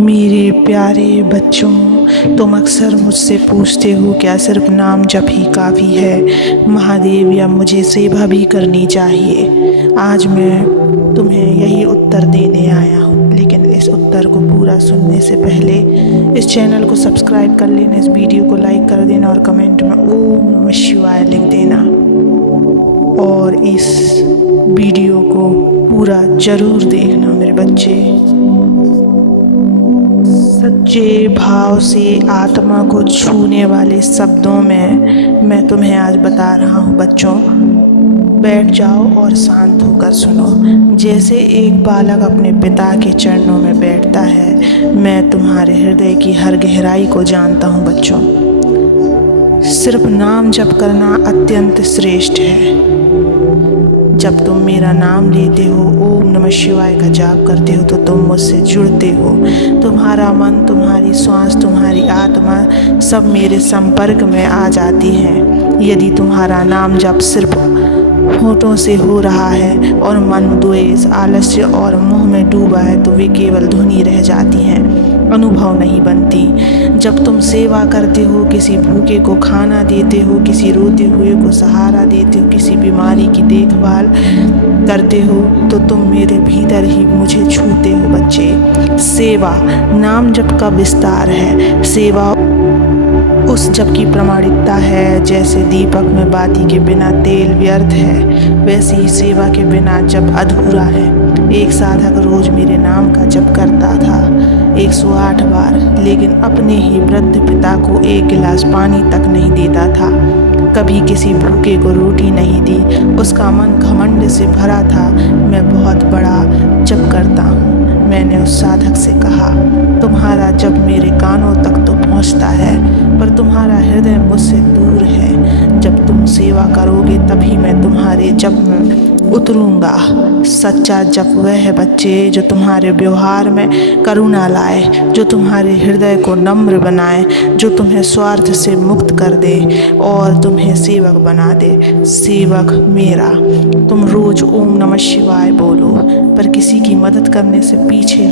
मेरे प्यारे बच्चों, तुम अक्सर मुझसे पूछते हो क्या सिर्फ नाम जप ही काफ़ी है महादेव, या मुझे सेवा भी करनी चाहिए। आज मैं तुम्हें यही उत्तर देने आया हूँ, लेकिन इस उत्तर को पूरा सुनने से पहले इस चैनल को सब्सक्राइब कर लेना, इस वीडियो को लाइक कर देना और कमेंट में ओम नमः शिवाय लिख देना। और इस वीडियो को पूरा ज़रूर देखना मेरे बच्चे। सच्चे भाव से आत्मा को छूने वाले शब्दों में मैं तुम्हें आज बता रहा हूँ बच्चों। बैठ जाओ और शांत होकर सुनो। जैसे एक बालक अपने पिता के चरणों में बैठता है, मैं तुम्हारे हृदय की हर गहराई को जानता हूँ बच्चों। सिर्फ नाम जप करना अत्यंत श्रेष्ठ है। जब तुम मेरा नाम लेते हो, ओम नमः शिवाय का जाप करते हो, तो तुम मुझसे जुड़ते हो। तुम्हारा मन, तुम्हारी श्वास, तुम्हारी आत्मा सब मेरे संपर्क में आ जाती है। यदि तुम्हारा नाम जप सिर्फ होठों से हो रहा है और मन द्वेष, आलस्य और मोह में डूबा है, तो वे केवल ध्वनि रह जाती हैं, अनुभव नहीं बनती। जब तुम सेवा करते हो, किसी भूखे को खाना देते हो, किसी रोते हुए को सहारा देते हो, किसी बीमारी की देखभाल करते हो, तो तुम मेरे भीतर ही मुझे छूते हो बच्चे। सेवा नाम जप का विस्तार है। सेवा उस जप की प्रामाणिकता है। जैसे दीपक में बाती के बिना तेल व्यर्थ है, वैसे ही सेवा के बिना जप अधूरा है। एक साधक रोज मेरे नाम का जप करता था 108 बार, लेकिन अपने ही वृद्ध पिता को एक गिलास पानी तक नहीं देता था। कभी किसी भूखे को रोटी नहीं दी। उसका मन घमंड से भरा था। मैं बहुत बड़ा जप करता हूँ। मैंने उस साधक से कहा, तुम्हारा जप मेरे कानों तक तो पहुँचता है, पर तुम्हारा हृदय मुझसे दूर है। जब तुम सेवा करोगे तभी मैं तुम्हारे जप में उतरूंगा। सच्चा जप वह है बच्चे जो तुम्हारे व्यवहार में करुणा लाए, जो तुम्हारे हृदय को नम्र बनाए, जो तुम्हें स्वार्थ से मुक्त कर दे और तुम्हें सेवक बना दे। सेवक मेरा। तुम रोज ओम नमः शिवाय बोलो, पर किसी की मदद करने से पीछे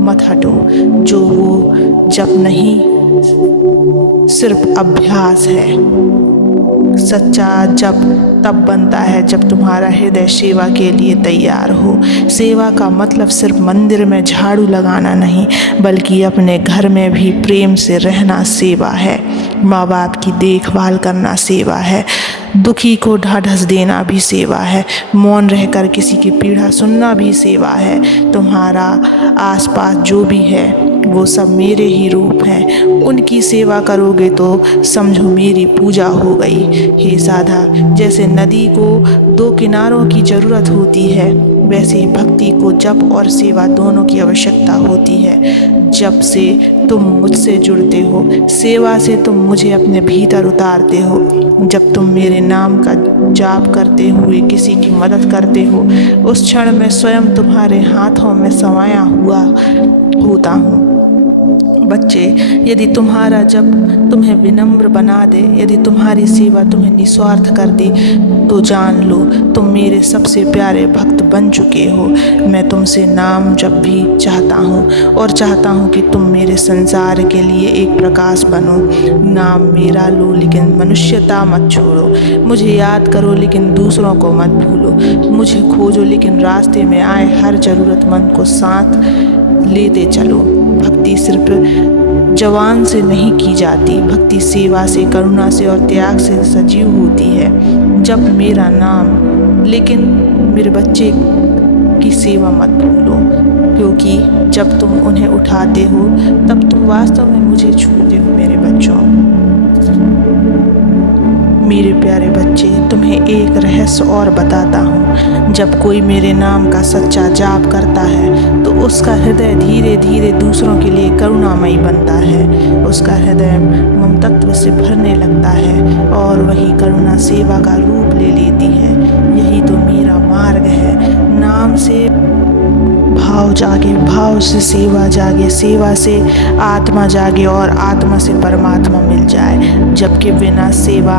मत हटो। जो वो जप नहीं, सिर्फ अभ्यास है। सच्चा जप तब बनता है जब तुम्हारा हृदय सेवा के लिए तैयार हो। सेवा का मतलब सिर्फ मंदिर में झाड़ू लगाना नहीं, बल्कि अपने घर में भी प्रेम से रहना सेवा है। माँ बाप की देखभाल करना सेवा है। दुखी को ढाढ़स देना भी सेवा है। मौन रहकर किसी की पीड़ा सुनना भी सेवा है। तुम्हारा आसपास जो भी है वो सब मेरे ही रूप हैं। उनकी सेवा करोगे तो समझो मेरी पूजा हो गई। हे साधक, जैसे नदी को दो किनारों की ज़रूरत होती है, वैसे ही भक्ति को जप और सेवा दोनों की आवश्यकता होती है। जप से तुम मुझसे जुड़ते हो, सेवा से तुम मुझे अपने भीतर उतारते हो। जब तुम मेरे नाम का जाप करते हुए किसी की मदद करते हो, उस क्षण में स्वयं तुम्हारे हाथों में समाया हुआ होता हूँ। बच्चे, यदि तुम्हारा जप तुम्हें विनम्र बना दे, यदि तुम्हारी सेवा तुम्हें निस्वार्थ कर दे, तो जान लो तुम मेरे सबसे प्यारे भक्त बन चुके हो। मैं तुमसे नाम जप भी चाहता हूँ और चाहता हूँ कि तुम मेरे संसार के लिए एक प्रकाश बनो। नाम मेरा लो, लेकिन मनुष्यता मत छोड़ो। मुझे याद करो, लेकिन दूसरों को मत भूलो। मुझे खोजो, लेकिन रास्ते में आए हर ज़रूरतमंद को साथ लेते चलो। भक्ति सिर्फ जवान से नहीं की जाती, भक्ति सेवा से, करुणा से और त्याग से सजीव होती है। जब मेरा नाम, लेकिन मेरे बच्चे की सेवा मत भूलो, क्योंकि जब तुम उन्हें उठाते हो तब तुम वास्तव में मुझे छूते हो मेरे बच्चों। मेरे प्यारे बच्चे, तुम्हें एक रहस्य और बताता हूँ। जब कोई मेरे नाम का सच्चा जाप करता है, तो उसका हृदय धीरे धीरे दूसरों के लिए करुणामयी बनता है। उसका हृदय ममतत्व से भरने लगता है और वही करुणा सेवा का रूप ले लेती है। यही तो मेरा मार्ग है। नाम से भाव जागे, भाव से सेवा जागे, सेवा से आत्मा जागे और आत्मा से परमात्मा मिल जाए। जबकि बिना सेवा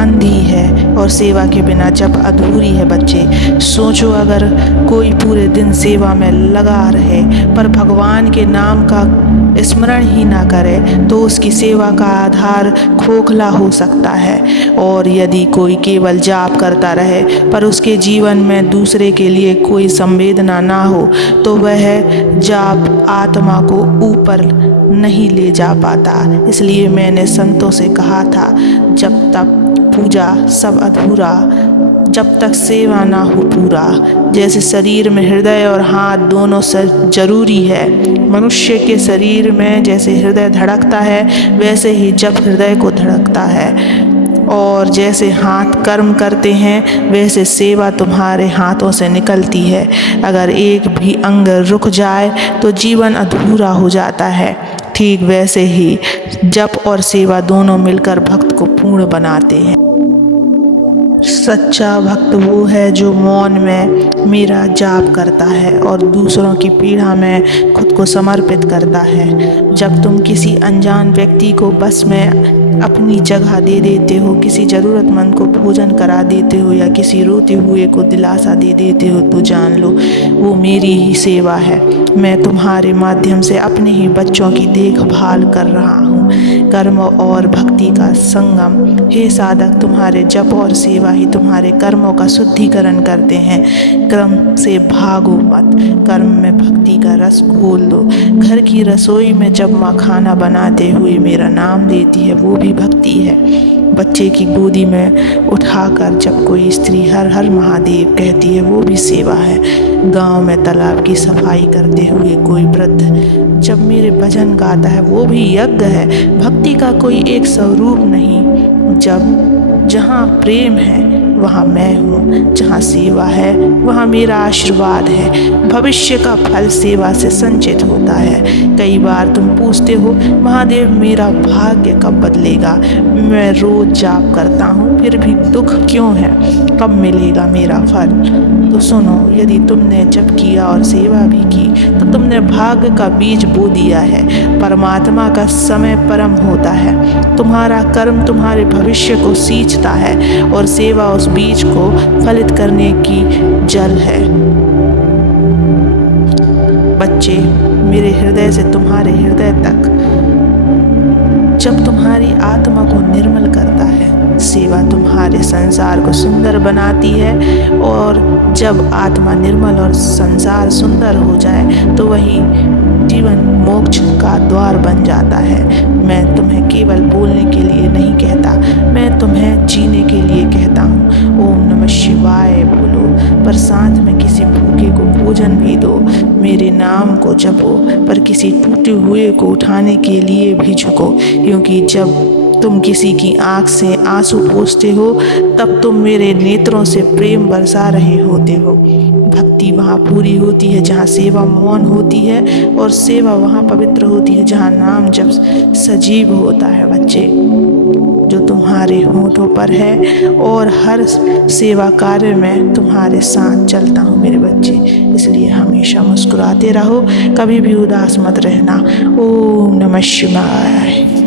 अंधी है और सेवा के बिना जप अधूरी है। बच्चे सोचो, अगर कोई पूरे दिन सेवा में लगा रहे पर भगवान के नाम का स्मरण ही ना करे तो उसकी सेवा का आधार खोखला हो सकता है। और यदि कोई केवल जाप करता रहे पर उसके जीवन में दूसरे के लिए कोई संवेदना ना हो तो वह जाप आत्मा को ऊपर नहीं ले जा पाता। इसलिए मैंने संतों से कहा था, जब तक पूजा सब अधूरा, जब तक सेवा ना हो पूरा। जैसे शरीर में हृदय और हाथ दोनों जरूरी है, मनुष्य के शरीर में जैसे हृदय धड़कता है वैसे ही जब हृदय को धड़कता है, और जैसे हाथ कर्म करते हैं वैसे सेवा तुम्हारे हाथों से निकलती है। अगर एक भी अंग रुक जाए तो जीवन अधूरा हो जाता है। ठीक वैसे ही जप और सेवा दोनों मिलकर भक्त को पूर्ण बनाते हैं। सच्चा भक्त वो है जो मौन में मेरा जाप करता है और दूसरों की पीड़ा में खुद को समर्पित करता है। जब तुम किसी अनजान व्यक्ति को बस में अपनी जगह दे देते हो, किसी ज़रूरतमंद को भोजन करा देते हो या किसी रोते हुए को दिलासा दे देते हो, तो जान लो वो मेरी ही सेवा है। मैं तुम्हारे माध्यम से अपने ही बच्चों की देखभाल कर रहा हूँ। कर्म और भक्ति का संगम, हे साधक, तुम्हारे जप और सेवा ही तुम्हारे कर्मों का शुद्धिकरण करते हैं। कर्म से भागो मत, कर्म में भक्ति का रस घोल दो। घर की रसोई में जब माँ खाना बनाते हुए मेरा नाम लेती है वो भी भक्ति है। बच्चे की गोदी में उठाकर जब कोई स्त्री हर हर महादेव कहती है वो भी सेवा है। गांव में तालाब की सफाई करते हुए कोई वृद्ध जब मेरे भजन गाता है वो भी यज्ञ है। भक्ति का कोई एक स्वरूप नहीं। जहाँ प्रेम है वहाँ मैं हूँ, जहाँ सेवा है वहाँ मेरा आशीर्वाद है। भविष्य का फल सेवा से संचित होता है। कई बार तुम पूछते हो, महादेव मेरा भाग्य कब बदलेगा? मैं रोज जाप करता हूँ फिर भी दुख क्यों है? कब मिलेगा मेरा फल? तो सुनो, यदि तुमने जप किया और सेवा भी की तो तुमने भाग्य का बीज बो दिया है। परमात्मा का समय परम होता है। तुम्हारा कर्म तुम्हारे भविष्य को सींचता है और सेवा उस बीज को फलित करने की जल है। बच्चे, मेरे हृदय से तुम्हारे हृदय तक जब तुम्हारी आत्मा को निर्मल करता है, सेवा तुम्हारे संसार को सुंदर बनाती है। और जब आत्मा निर्मल और संसार सुंदर हो जाए तो वही जीवन मोक्ष का द्वार बन जाता है। मैं तुम्हें केवल बोलने के लिए नहीं कहता, मैं तुम्हें जीने के लिए कहता हूँ। ओम नमः शिवाय बोलो, पर साथ में किसी भूखे को भोजन भी दो। मेरे नाम को जपो, पर किसी टूटे हुए को उठाने के लिए भी झुको, क्योंकि जब तुम किसी की आँख से आंसू पोंछते हो तब तुम मेरे नेत्रों से प्रेम बरसा रहे होते हो। भक्ति वहाँ पूरी होती है जहाँ सेवा मौन होती है, और सेवा वहाँ पवित्र होती है जहाँ नाम जब सजीव होता है। बच्चे, जो तुम्हारे होठों पर है और हर सेवा कार्य में तुम्हारे साथ चलता हूँ मेरे बच्चे। इसलिए हमेशा मुस्कुराते रहो, कभी भी उदास मत रहना। ओम नमः शिवाय।